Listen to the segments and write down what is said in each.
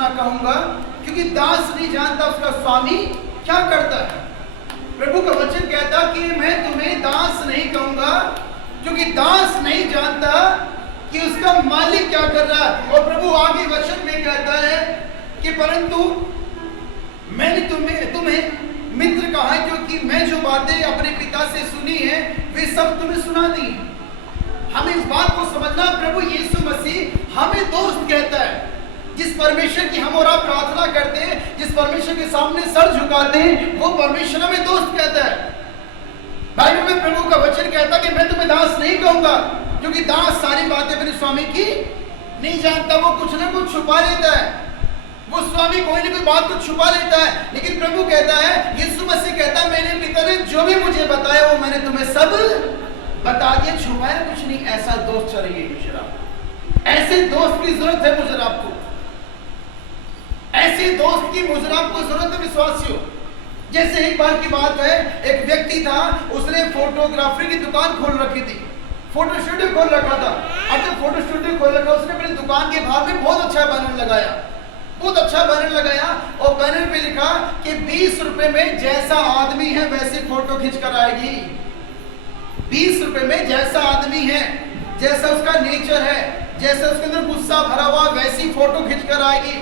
ना कहूंगा, क्योंकि दास नहीं जानता उसका स्वामी क्या करता है। प्रभु का वचन कहता कि मैं तुम्हें दास नहीं कहूंगा, क्योंकि दास नहीं जानता कि उसका मालिक क्या कर रहा है। और प्रभु आगे वचन में कहता है कि परंतु मैंने तुम्हें मित्र कहा है, क्योंकि मैं जो बातें अपने पिता से सुनी है वे सब तुम्हें सुना दी। हमें इस बात को समझना, प्रभु यीशु मसीह हमें दोस्त कहता है। जिस परमेश्वर की हम और आप प्रार्थना करते हैं, जिस परमेश्वर के सामने सर झुकाते हैं, वो परमेश्वर हमें दोस्त कहता है। बाइबल में प्रभु का वचन कहता है कि मैं तुम्हें दास नहीं कहूंगा, क्योंकि दास सारी बातें अपने स्वामी की नहीं जानता, वो कुछ ना कुछ छुपा लेता है, वो स्वामी कोई ना कोई बात को छुपा लेता है। लेकिन प्रभु कहता है, यीशु मसीह कहता है, मेरे पिता ने जो भी मुझे बताया वो मैंने तुम्हें सब बता दिया, छुपाया कुछ नहीं। ऐसा दोस्त चाहिए मुझे आपको, ऐसे दोस्त की जरूरत है मुझे आपको, ऐसे दोस्त की मुझे आपको जरूरत है विश्वासियों। जैसे एक बार की बात है, एक व्यक्ति था, उसने फोटोग्राफी की दुकान खोल रखी थी, फोटो स्टूडियो खोल रखा था। अब जब फोटो स्टूडियो खोल रखा, उसने अपनी दुकान के बाहर में बहुत अच्छा बैनर लगाया, बहुत अच्छा बैनर लगाया, और बैनर पे लिखा कि 20 रुपए में जैसा आदमी है वैसी फोटो खींच कर आएगी। 20 रुपए में जैसा आदमी है, जैसा उसका नेचर है, जैसा उसके अंदर गुस्सा भरा हुआ, वैसी फोटो खींच कर आएगी।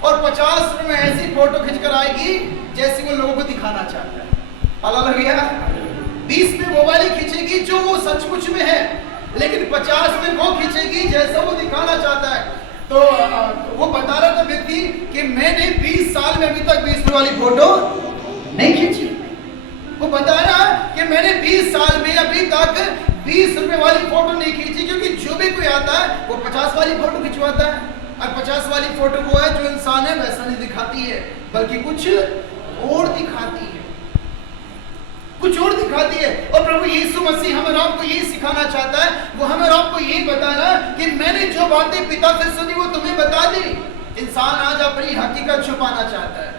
और 50 रुपए में ऐसी फोटो खींच कर आएगी जैसी वो लोगों को दिखाना चाहता है। हालेलुया। 20 में वो वाली खींचेगी जो वो सचमुच में है, लेकिन 50 में वो खींचेगी जैसा वो दिखाना चाहता है। तो वो बता रहा था व्यक्ति कि मैंने 20 साल में अभी तक 20 रुपए वाली फोटो नहीं खींची। वो बता रहा कि मैंने 20 साल में अभी तक 20 रुपए वाली फोटो नहीं खींची, क्योंकि जो भी कोई आता है वो 50 वाली फोटो खिंचवाता है। और 50 वाली फोटो वो है जो इंसान है वैसा नहीं दिखाती है, बल्कि कुछ और दिखाती है, कुछ और दिखाती है। और प्रभु यीशु मसीह हमें आपको यही सिखाना चाहता है, वो हमें आपको यही बता रहा है कि मैंने जो बातें पिता से सुनी वो तुम्हें बता दी। इंसान आज अपनी हकीकत छुपाना चाहता है,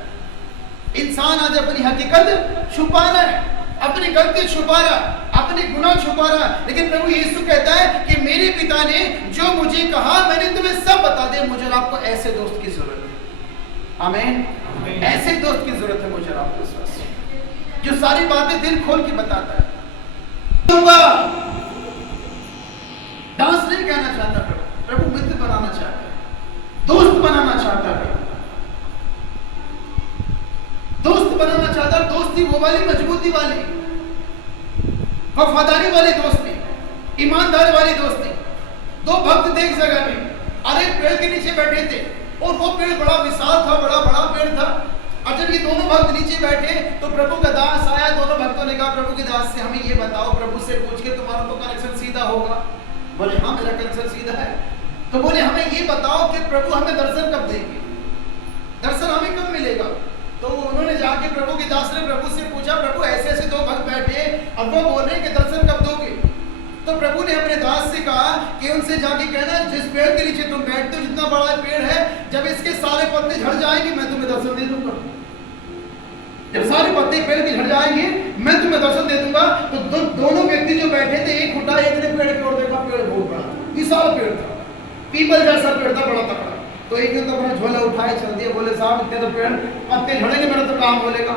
इंसान आज अपनी हकीकत छुपा रहा है, अपनी गलती छुपा रहा, अपने गुनाह छुपा रहा। लेकिन प्रभु यीशु कहता है कि मेरे पिता ने जो मुझे कहा मैंने तुम्हें सब बता दिया। मुझे आपको ऐसे दोस्त की जरूरत है। आमीन। ऐसे दोस्त की जरूरत है मुझे आपको, जो सारी बातें दिल खोल के बताता है। दास नहीं कहना चाहता प्रभु मित्र बनाना चाहता है, दोस्त बनाना चाहता है, दोस्त बनाना चाहता है। दोस्ती वो वाली मजबूती वाली, वफादारी वाली दोस्ती, ईमानदारी वाली दोस्ती। दो भक्त थे एक जगह में, और एक पेड़ के नीचे बैठे थे, और वो पेड़ बड़ा विशाल था, बड़ा बड़ा पेड़ था। और जब ये दोनों भक्त नीचे बैठे तो प्रभु का दास आया। दोनों भक्तों ने कहा, प्रभु के दास से हमें ये बताओ, प्रभु से पूछ के तुम्हारा तो कनेक्शन सीधा होगा। बोले हाँ मेरा कनेक्शन सीधा है। तो बोले हमें ये बताओ कि प्रभु हमें दर्शन कब देंगे, दर्शन हमें कब मिलेगा। तो उन्होंने जाके प्रभु के दास ने प्रभु से पूछा, प्रभु ऐसे ऐसे दो भक्त बैठे, अब वो बोल रहे कि दर्शन कब दोगे। तो प्रभु ने अपने दास से कहा कि उनसे जाके कहना, जिस पेड़ के नीचे तुम बैठते हो, जितना बड़ा पेड़ है, जब इसके सारे पत्ते झड़ जाएंगे मैं तुम्हें दर्शन दे दूंगा। जब सारे पत्ते पेड़ के झड़ जाएंगे मैं तुम्हें दर्शन दे दूंगा। तो दोनों व्यक्ति जो बैठे थे, एक उठा, एक ने पेड़ की ओर देखा, पेड़ बहुत बड़ा विशाल पेड़ था, पीपल जैसा पेड़ था, बड़ा तगड़ा। तो एक ने तो अपना झोला उठाए चल दिया, बोले साहब इतने तो पेड़ पत्ते झड़ेंगे मेरा तो काम बोलेगा,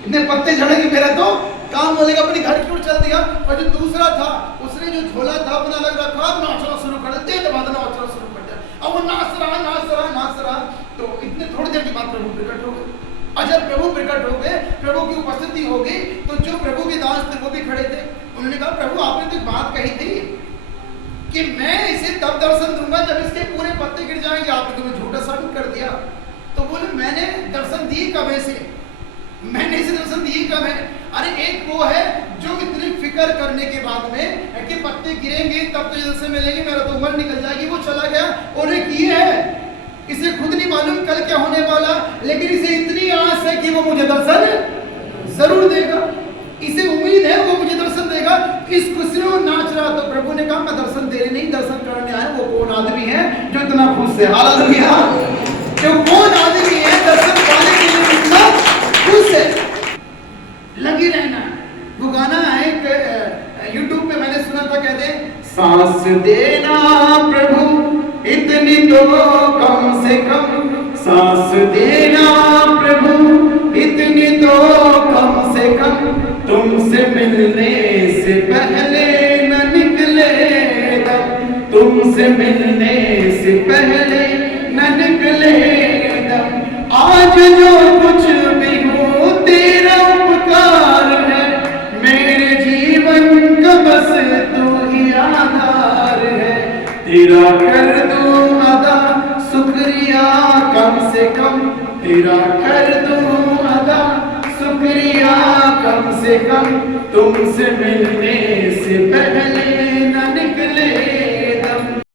इतने पत्ते झड़ेंगे मेरा तो काम बोलेगा, अपनी घर की ओर चल दिया। और जो दूसरा था उसने जो झोला था अपना अलग रखा, नाचना शुरू कर दिया, नाचना शुरू कर दिया। अब वो नाच रहा। तो इतने थोड़ी देर के बाद प्रभु प्रकट हो गए। और जब प्रभु प्रकट हो गए, प्रभु की उपस्थिति हो गई, तो जो प्रभु के दास थे वो भी खड़े थे। उन्होंने कहा, प्रभु आपने तो बात कही थी कि मैं इसे तब दर्शन दूंगा जब इसके पूरे पत्ते गिर जाएंगे, आपने तुम्हें झूठा साबित कर दिया। तो बोले मैंने दर्शन दी कब है इसे, मैंने इसे दर्शन दी कब है। अरे एक वो है जो इतनी फिक्र करने के बाद में कि पत्ते गिरेंगे तब तो दर्शन मिलेंगे, मेरा तो उम्र निकल जाएगी, वो चला गया। और एक ये है, इसे खुद नहीं मालूम कल क्या होने वाला, लेकिन इसे इतनी आस है कि वो मुझे दर्शन जरूर देगा, इसे उम्मीद है वो मुझे दर्शन देगा। इस खुशी में नाच रहा। तो प्रभु ने कहा, मैं दर्शन देने नहीं, दर्शन करने आया। वो कौन आदमी है जो इतना खुश है? हालेलुया। जो कौन आदमी है दर्शन पाने के लिए इतना खुश है? लगी रहना। वो गाना है यूट्यूब पे मैंने सुना था, कहते सांस देना प्रभु इतनी तो कम से कम सांस देना प्रभु इतनी तो कम से कम, तुमसे मिलने से पहले न निकले दम, तुमसे मिलने से पहले न निकले दम। आज जो कुछ भी हो तेरा उपकार है, मेरे जीवन का बस तू ही आधार है। तेरा कर दूं अदा शुक्रिया कम से कम, तेरा कर दूं अदा शुक्रिया कम से कम, तुमसे मिलने से पहले न निकले